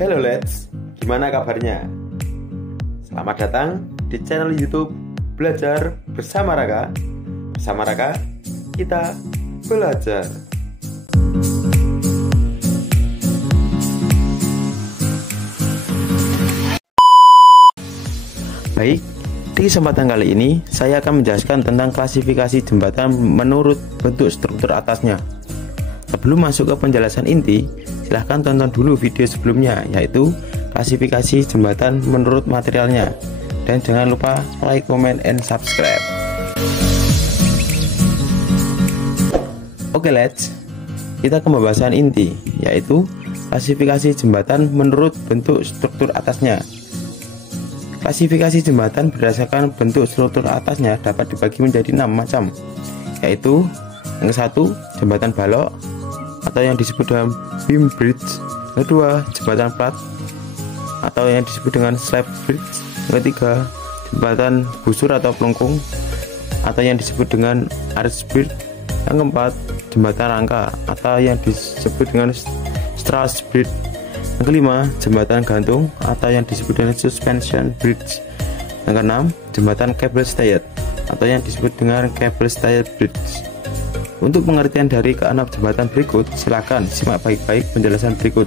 Halo Let's, gimana kabarnya? Selamat datang di channel YouTube Belajar Bersama Raka. Bersama Raka, kita belajar. Baik, di kesempatan kali ini saya akan menjelaskan tentang klasifikasi jembatan menurut bentuk struktur atasnya. Sebelum masuk ke penjelasan inti, silahkan tonton dulu video sebelumnya, yaitu klasifikasi jembatan menurut materialnya. Dan jangan lupa like, comment, and subscribe. Oke, let's kita ke pembahasan inti, yaitu klasifikasi jembatan menurut bentuk struktur atasnya. Klasifikasi jembatan berdasarkan bentuk struktur atasnya dapat dibagi menjadi 6 macam, yaitu yang ke-1, jembatan balok atau yang disebut dengan beam bridge. Yang kedua, jembatan plat atau yang disebut dengan slab bridge. Yang ketiga, jembatan busur atau pelengkung atau yang disebut dengan arch bridge. Yang keempat, jembatan rangka atau yang disebut dengan truss bridge. Yang kelima, jembatan gantung atau yang disebut dengan suspension bridge. Yang keenam, jembatan cable stayed atau yang disebut dengan cable stayed bridge. Untuk pengertian dari keenam jembatan berikut, silakan simak baik-baik penjelasan berikut.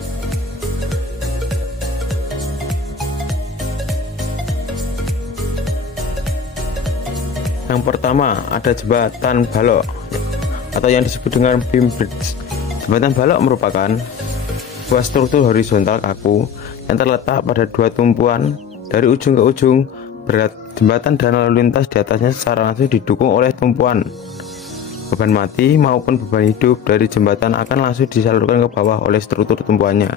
Yang pertama, ada jembatan balok atau yang disebut dengan beam bridge. Jembatan balok merupakan sebuah struktur horizontal kaku yang terletak pada dua tumpuan dari ujung ke ujung. Berat jembatan dan lalu lintas di atasnya secara langsung didukung oleh tumpuan. Beban mati maupun beban hidup dari jembatan akan langsung disalurkan ke bawah oleh struktur tumpuannya.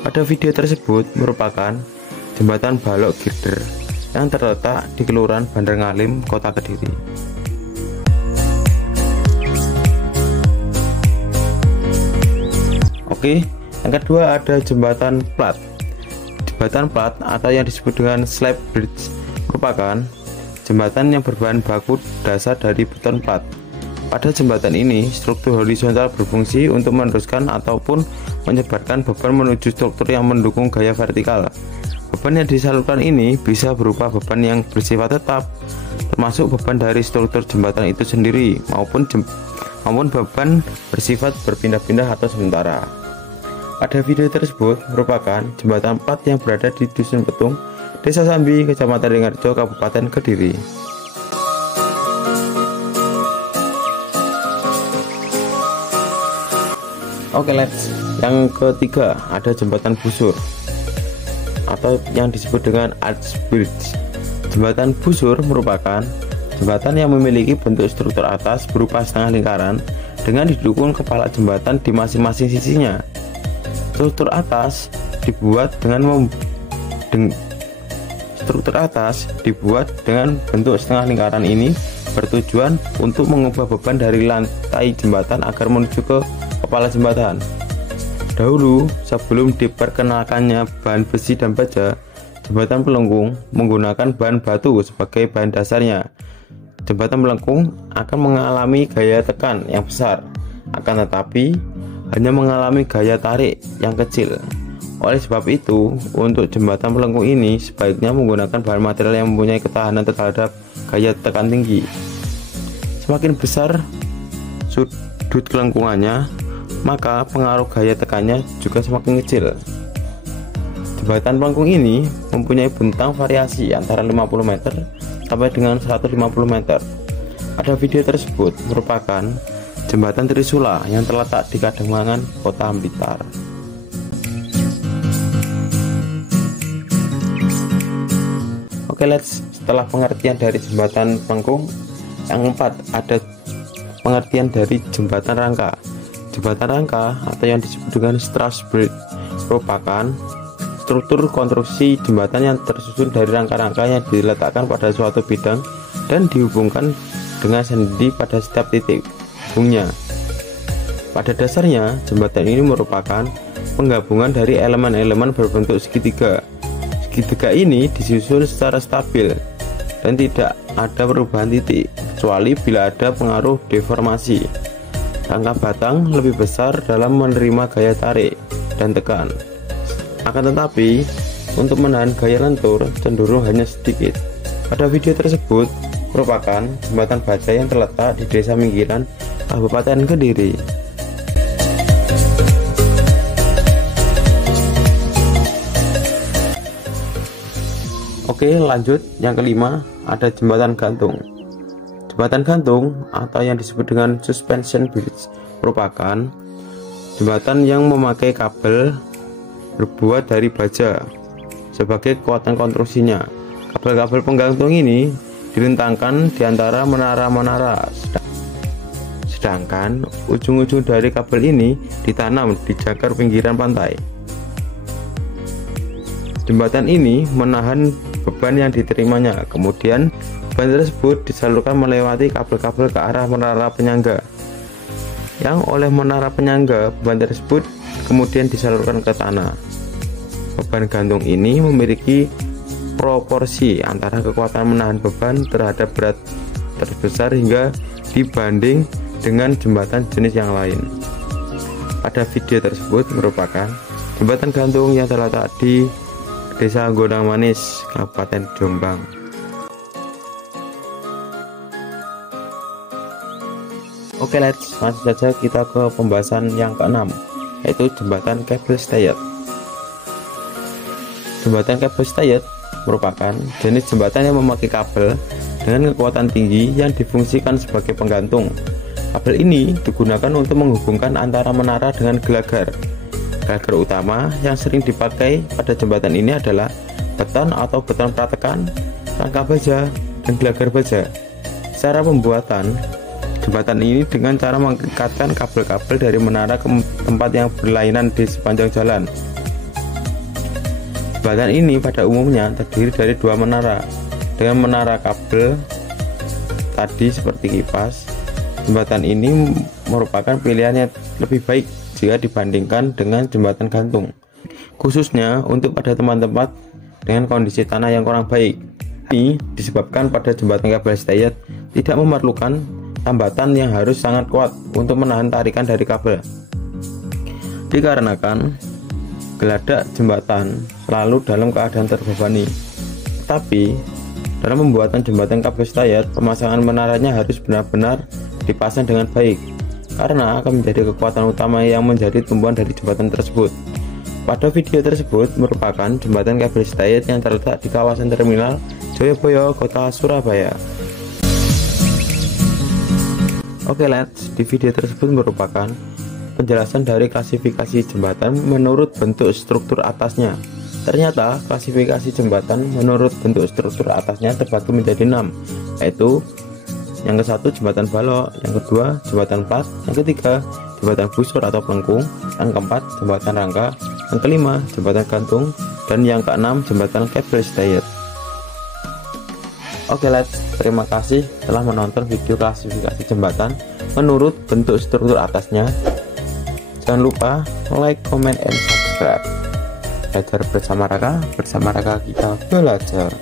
Pada video tersebut merupakan jembatan balok girder yang terletak di Kelurahan Bandar Ngalim, Kota Kediri. Oke, yang kedua ada jembatan plat. Jembatan plat atau yang disebut dengan slab bridge merupakan jembatan yang berbahan baku dasar dari beton plat. Pada jembatan ini, struktur horizontal berfungsi untuk meneruskan ataupun menyebarkan beban menuju struktur yang mendukung gaya vertikal. Beban yang disalurkan ini bisa berupa beban yang bersifat tetap, termasuk beban dari struktur jembatan itu sendiri, maupun beban bersifat berpindah-pindah atau sementara. Pada video tersebut merupakan jembatan plat yang berada di Dusun Petung, Desa Sambi, Kecamatan Ringarjo, Kabupaten Kediri. Oke, let's. Yang ketiga ada jembatan busur atau yang disebut dengan arch bridge. Jembatan busur merupakan jembatan yang memiliki bentuk struktur atas berupa setengah lingkaran dengan didukung kepala jembatan di masing-masing sisinya. Struktur atas dibuat dengan bentuk setengah lingkaran ini bertujuan untuk mengubah beban dari lantai jembatan agar menuju ke kepala jembatan. Dahulu, sebelum diperkenalkannya bahan besi dan baja, jembatan pelengkung menggunakan bahan batu sebagai bahan dasarnya. Jembatan pelengkung akan mengalami gaya tekan yang besar, akan tetapi hanya mengalami gaya tarik yang kecil. Oleh sebab itu, untuk jembatan pelengkung ini sebaiknya menggunakan bahan material yang mempunyai ketahanan terhadap gaya tekan tinggi. Semakin besar sudut kelengkungannya, maka pengaruh gaya tekannya juga semakin kecil. Jembatan pelengkung ini mempunyai bentang variasi antara 50 meter sampai dengan 150 meter. Pada video tersebut merupakan jembatan Trisula yang terletak di Kademangan, Kota Blitar. Oke, let's. Setelah pengertian dari jembatan pelengkung, yang keempat ada pengertian dari jembatan rangka. Jembatan rangka atau yang disebut dengan truss bridge merupakan struktur konstruksi jembatan yang tersusun dari rangka-rangka yang diletakkan pada suatu bidang dan dihubungkan dengan sendi pada setiap titik hubungnya. Pada dasarnya, jembatan ini merupakan penggabungan dari elemen-elemen berbentuk segitiga. Segitiga ini disusun secara stabil dan tidak ada perubahan titik, kecuali bila ada pengaruh deformasi. Rangka batang lebih besar dalam menerima gaya tarik dan tekan. Akan tetapi, untuk menahan gaya lentur cenderung hanya sedikit. Pada video tersebut merupakan jembatan baja yang terletak di Desa Minggiran, Kabupaten Kediri. Oke, lanjut. Yang kelima, ada jembatan gantung. Jembatan gantung atau yang disebut dengan suspension bridge merupakan jembatan yang memakai kabel berbuat dari baja sebagai kekuatan konstruksinya. Kabel-kabel penggantung ini direntangkan di antara menara-menara, sedangkan ujung-ujung dari kabel ini ditanam di jagar pinggiran pantai. Jembatan ini menahan beban yang diterimanya, kemudian beban tersebut disalurkan melewati kabel-kabel ke arah menara penyangga, yang oleh menara penyangga beban tersebut kemudian disalurkan ke tanah. Beban gantung ini memiliki proporsi antara kekuatan menahan beban terhadap berat terbesar hingga dibanding dengan jembatan jenis yang lain. Pada video tersebut merupakan jembatan gantung yang terletak di Desa Gondang Manis, Kabupaten Jombang. Oke, langsung saja kita ke pembahasan yang keenam, yaitu jembatan kabel stayed. Jembatan kabel stayed merupakan jenis jembatan yang memakai kabel dengan kekuatan tinggi yang difungsikan sebagai penggantung. Kabel ini digunakan untuk menghubungkan antara menara dengan gelagar. Gelagar utama yang sering dipakai pada jembatan ini adalah beton atau beton pratekan, rangka baja, dan gelagar baja. Cara pembuatan jembatan ini dengan cara mengikatkan kabel-kabel dari menara ke tempat yang berlainan di sepanjang jalan. Jembatan ini pada umumnya terdiri dari dua menara. Dengan menara kabel tadi seperti kipas, jembatan ini merupakan pilihan yang lebih baik jika dibandingkan dengan jembatan gantung, khususnya untuk pada tempat-tempat dengan kondisi tanah yang kurang baik. Ini disebabkan pada jembatan kabel stayed tidak memerlukan tambatan yang harus sangat kuat untuk menahan tarikan dari kabel, dikarenakan geladak jembatan selalu dalam keadaan terbebani. Tapi dalam pembuatan jembatan kabel stayed, pemasangan menaranya harus benar-benar dipasang dengan baik, karena akan menjadi kekuatan utama yang menjadi tumpuan dari jembatan tersebut. Pada video tersebut merupakan jembatan kabel stayed yang terletak di kawasan terminal Joyoboyo, Kota Surabaya. Oke, di video tersebut merupakan penjelasan dari klasifikasi jembatan menurut bentuk struktur atasnya. Ternyata klasifikasi jembatan menurut bentuk struktur atasnya terbagi menjadi 6, yaitu yang ke-1 jembatan balok, yang kedua jembatan plat, yang ketiga jembatan busur atau pelengkung, yang keempat jembatan rangka, yang kelima jembatan gantung, dan yang keenam jembatan kabel stayed. Oke, terima kasih telah menonton video klasifikasi jembatan menurut bentuk struktur atasnya. Jangan lupa like, comment, and subscribe. Belajar bersama Raka kita belajar.